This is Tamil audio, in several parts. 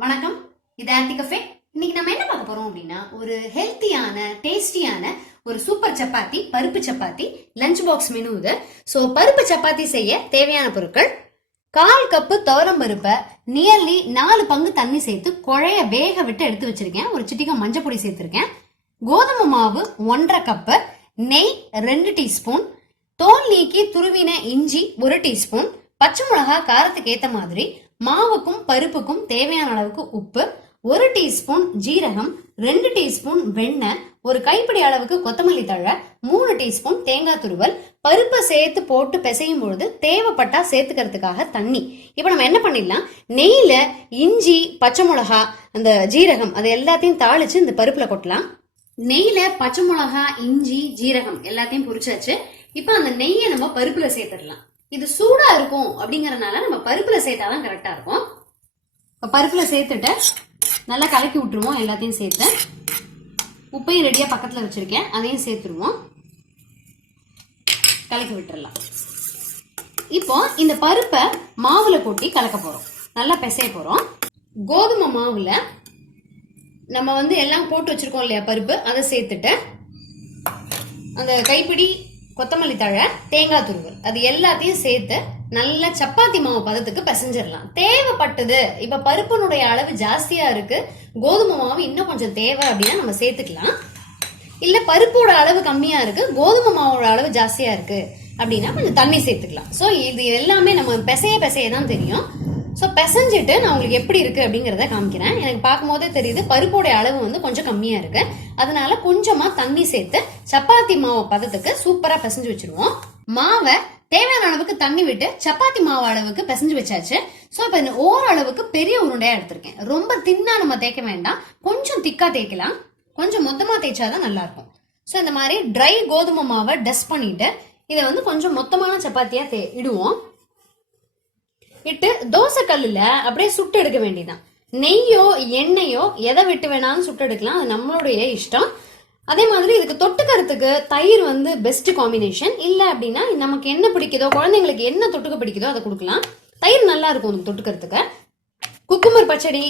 வணக்கம். இது ஆர்த்தி கஃபே. இன்னைக்கு நம்ம என்ன பார்க்க போறோம் அப்படின்னா ஒரு ஹெல்த்தியான டேஸ்டியான ஒரு சூப்பர் சப்பாத்தி பருப்பு சப்பாத்தி லஞ்ச் பாக்ஸ் மெனு இது. ஸோ பருப்பு சப்பாத்தி செய்ய தேவையான பொருட்கள் கால் கப்பு துவரம் பருப்பை நியர்லி நாலு பங்கு தண்ணி சேர்த்து குழைய வேக விட்டு எடுத்து வச்சிருக்கேன். ஒரு சிட்டிக்கா மஞ்சள் பொடி சேர்த்துருக்கேன். கோதுமை மாவு ஒன்றரை கப்பு நெய் ரெண்டு டீஸ்பூன் தோல் நீக்கி துருவின இஞ்சி ஒரு டீஸ்பூன் பச்சை மிளகா காரத்துக்கு ஏத்த மாதிரி மாவுக்கும் பருப்புக்கும் தேவையான அளவுக்கு உப்பு ஒரு டீஸ்பூன் ஜீரகம் ரெண்டு டீஸ்பூன் வெண்ணெய் ஒரு கைப்பிடி அளவுக்கு கொத்தமல்லி தழை மூணு டீஸ்பூன் தேங்காய் துருவல் பருப்பை சேர்த்து போட்டு பிசையும் பொழுது தேவைப்பட்டா சேர்த்துக்கிறதுக்காக தண்ணி. இப்போ நம்ம என்ன பண்ணிடலாம்? நெய்யில் இஞ்சி பச்சை மிளகா அந்த ஜீரகம் அது எல்லாத்தையும் தாளிச்சு இந்த பருப்புல கொட்டலாம். நெய்யில் பச்சை மிளகா இஞ்சி ஜீரகம் எல்லாத்தையும் பொரிச்சாச்சு. இப்போ அந்த நெய்யை நம்ம பருப்புல சேர்த்துடலாம். இது சூடா இருக்கும் அப்படிங்கறதுனால நம்ம பருப்புல சேர்த்தாதான் கரெக்டா இருக்கும். இப்போ பருப்புல சேர்த்துட்டு நல்லா கலக்கி விட்டுருவோம் எல்லாத்தையும் சேர்த்து. உப்பையும் ரெடியா பக்கத்துல வச்சிருக்கேன் அதையும் சேர்த்துருவோம். கலக்கி விட்டுறலாம். இப்போ இந்த பருப்பை மாவுல கொட்டி கலக்க போறோம். நல்லா பிசைய போறோம். கோதுமை மாவுல நம்ம வந்து எல்லாம் போட்டு வச்சிருக்கோம் இல்லையா பருப்பு? அதை சேர்த்துட்டு அந்த கைப்பிடி கொத்தமல்லி தழை தேங்காய் துருவல். அது எல்லாத்தையும் சேர்த்து நல்ல சப்பாத்தி மாவு பதத்துக்கு பிசைஞ்சிடலாம். தேவைப்பட்டது இப்ப பருப்பினுடைய அளவு ஜாஸ்தியா இருக்கு கோதுமை மாவு இன்னும் கொஞ்சம் தேவை அப்படின்னா நம்ம சேர்த்துக்கலாம். இல்ல பருப்போட அளவு கம்மியா இருக்கு கோதுமை மாவோட அளவு ஜாஸ்தியா இருக்கு அப்படின்னா கொஞ்சம் தண்ணி சேர்த்துக்கலாம். ஸோ இது எல்லாமே நம்ம பிசைய பிசைய தான் தெரியும். ஸோ பிசைஞ்சிட்டு நான் உங்களுக்கு எப்படி இருக்கு அப்படிங்கிறத காமிக்கிறேன். எனக்கு பார்க்கும்போதே தெரியுது பருப்போட அளவு வந்து கொஞ்சம் கம்மியா இருக்கு. அதனால கொஞ்சமா தண்ணி சேர்த்து சப்பாத்தி மாவு பதத்துக்கு சூப்பரா பிசைஞ்சு வச்சிருவோம். மாவை தேவையான அளவுக்கு தண்ணி விட்டு சப்பாத்தி மாவு அளவுக்கு பிசைஞ்சு வச்சாச்சு. ஸோ இப்போ இந்த ஓரளவுக்கு பெரிய உருண்டையா எடுத்திருக்கேன். ரொம்ப தின்னா நம்ம தேய்க்க வேண்டாம். கொஞ்சம் திக்கா தேய்க்கலாம். கொஞ்சம் மொத்தமா தேய்ச்சாதான் நல்லா இருக்கும் ஸோ இந்த மாதிரி ட்ரை கோதுமை மாவை டஸ்ட் பண்ணிட்டு இதை வந்து கொஞ்சம் மொத்தமான சப்பாத்தியா தே இடுவோம். இட்டு தோசை கல்லுல அப்படியே சுட்டு எடுக்க வேண்டியதான் நெய்யோ எண்ணெயோ எதை விட்டு வேணாலும் சுட்டு எடுக்கலாம். அது நம்மளுடைய இஷ்டம். அதே மாதிரி இதுக்கு தொட்டுக்கறதுக்கு தயிர் வந்து பெஸ்ட் காம்பினேஷன் இல்லை அப்படின்னா நமக்கு என்ன பிடிக்குதோ குழந்தைங்களுக்கு என்ன தொட்டுக்க பிடிக்குதோ அதை கொடுக்கலாம். தயிர் நல்லா இருக்கும் தொட்டுக்கிறதுக்கு குக்குமர் பச்சடி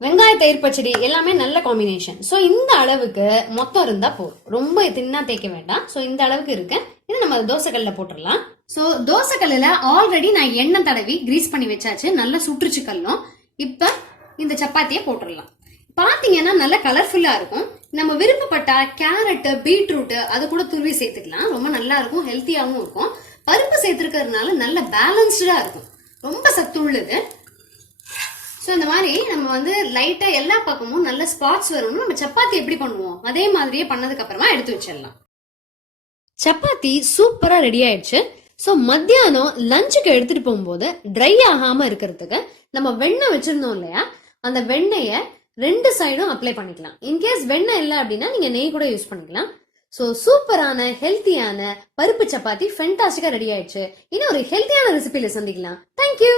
வெங்காய தயிர் பச்சடி எல்லாமே நல்ல காம்பினேஷன் ஸோ இந்த அளவுக்கு மொத்தம் இருந்தால் போதும். ரொம்ப தின்னா தேய்க்க வேண்டாம். ஸோ இந்த அளவுக்கு இருக்கு. இதை நம்ம தோசைக்கல்ல போட்டுடலாம் ஸோ தோசைக்கல்லில் ஆல்ரெடி நான் எண்ணெய் தடவி கிரீஸ் பண்ணி வச்சாச்சு. நல்லா சுற்றுச்சு கல்லும். இப்போ இந்த சப்பாத்தியை போட்டுடலாம். பார்த்தீங்கன்னா நல்லா கலர்ஃபுல்லாக இருக்கும். நம்ம விருப்பப்பட்டா கேரட்டு பீட்ரூட்டு அது கூட துருவி சேர்த்துக்கலாம். ரொம்ப நல்லா இருக்கும் ஹெல்த்தியாகவும் இருக்கும். பருப்பு சேர்த்துருக்கிறதுனால நல்ல பேலன்ஸ்டாக இருக்கும். ரொம்ப சத்து உள்ளது ஸோ இந்த மாதிரி நம்ம வந்து லைட்டாக எல்லா பக்கமும் நல்ல ஸ்பாட்ஸ் வரணும். நம்ம சப்பாத்தி எப்படி பண்ணுவோம்? அதே மாதிரியே பண்ணதுக்கு அப்புறமா எடுத்து வச்சிடலாம். சப்பாத்தி சூப்பராக ரெடி ஆயிடுச்சு. ஸோ மத்தியானம் லஞ்சுக்கு எடுத்துட்டு போகும்போது ட்ரை ஆகாமல் இருக்கிறதுக்கு நம்ம வெண்ணெய் வச்சிருந்தோம் இல்லையா? அந்த வெண்ணெயை ரெண்டு சைடும் அப்ளை பண்ணிக்கலாம். இன்கேஸ் வெண்ணெய் இல்லை அப்படின்னா நீங்கள் நெய் கூட யூஸ் பண்ணிக்கலாம். ஸோ சூப்பரான ஹெல்த்தியான பருப்பு சப்பாத்தி ஃபென்டாஸ்டிக்காக ரெடி ஆயிடுச்சு. இன்னும் ஒரு ஹெல்த்தியான ரெசிபியில் சந்திக்கலாம். தேங்க்யூ